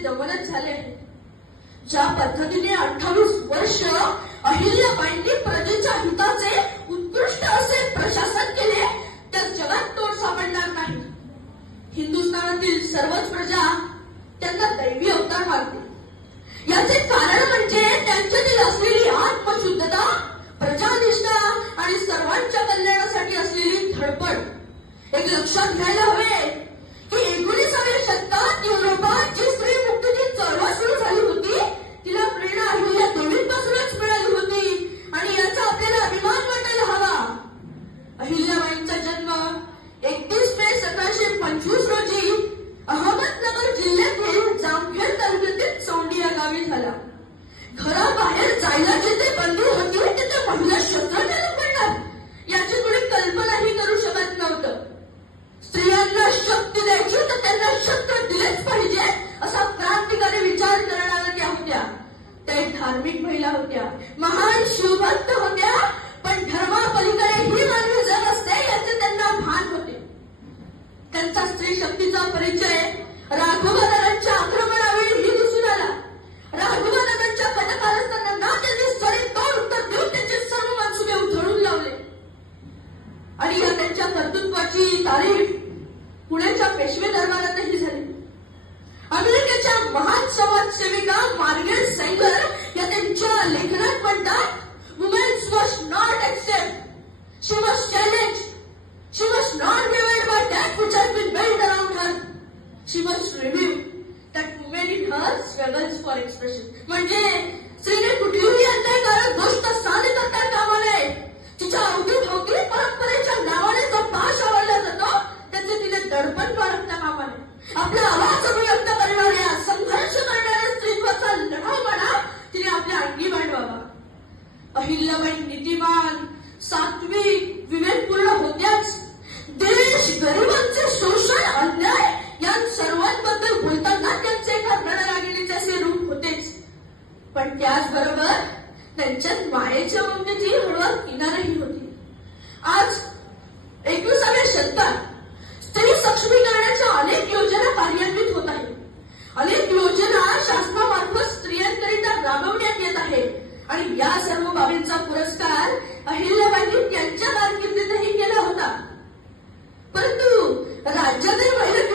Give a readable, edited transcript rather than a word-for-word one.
दमनच झाले आहे. ज्या पद्धतीने 28 वर्ष अहिल्याबाईंनी प्रजेच्या हिताचे उत्कृष्ट असे प्रशासन केले तर जगात तोड सापडणार नाही. हिंदुस्थानातील सर्वच प्रजा त्यांना दैवी अवतार मानते. याचे कारण म्हणजे त्यांच्यातील असलेली आत्मशुद्धता, प्रजानिष्ठा आणि सर्वांच्या कल्याणासाठी असलेली धडपड. एक लक्षात घ्यायला हवे की 19व्या शतकात युरोपात जी स्त्री मुक्तीची चळवळ सुरू झाली होती तिला प्रेरणा अहिल्या देवींपासूनच मिळाली होती आणि याचा आपल्याला अभिमान वाटायला हवा. अहिल्याबाईंचा जन्म 31 मे 1725 रोजी अहमदनगर जिल्ह्यातील जामखेड तालुक्यातील चौंडी या गावी झाला. घराबाहेर जायला जिथे बंदी होती तिथे महिला शस्त्र पडणार याची कुणी कल्पनाही करू शकत नव्हतं. स्त्रियांना शक्ती द्यायची तर त्यांना शस्त्र दिलेच पाहिजे असा क्रांतिकारी विचार करणाऱ्या त्या होत्या. त्या एक धार्मिक महिला होत्या, महान शिवभक्त होत्या, पण धर्मापलीकडे ही मानवी जग असते याचे त्यांना भान होते. त्यांचा स्त्री शक्तीचा परिचय राघवानंदांच्या आक्रमणावेळी दिसून आला. राघवानंदांच्या पथकारस्थांना त्यांनी त्वरित तोड उत्तर देऊन त्यांचे सर्व मनसुबे उधळून लावले आणि या त्यांच्या कर्तृत्वाची तारीफ पुण्याच्या पेशवे दरबारातही झाली. अमेरिकेच्या महान समाजसेविका मार्गरेट सेंगर या त्यांच्या लेखनात म्हणतात, women must not accept, she must challenge, she must not be wed by that which has been build around her, she must review that women in her struggles for expression. म्हणजे स्त्रीने कुठलीही अन्यायकारक गोष्ट साध्य करता कामा नये. तिच्या अवतीभोवती परंपरेच्या नावाने जो पाश आवडला जातो त्याचे तिने दडपण बाळगता कामा नये. आपला आवाज अभिव्यक्त करणाऱ्या, संघर्ष करणाऱ्या स्त्रीत्वाचा लढाऊपणा तिने आपल्या अंगी बाळगावा. अहिल्याबाई नीतिमान, सात्विक, विवेकपूर्ण होत्याच. देश, गरिबांचे शोषण, अन्याय या सर्वांबद्दल बोलताना त्यांचे एका रणरागिणीचे असे रूप होतेच. पण त्याचबरोबर त्यांच्यात मायेच्या ममतेची हळूवार किनारही होती. आज 21व्या शतकात स्त्री सक्षमीकरणाच्या अनेक योजना कार्यान्वित होत आहेत. अनेक योजना शासनामार्फत स्त्रियांकरिता राबवण्यात येत आहेत आणि या सर्व बाबींचा पुरस्कार अहिल्याबाईंनी त्यांच्या कारकिर्दीतही केला होता. परंतु राज्यातील महिला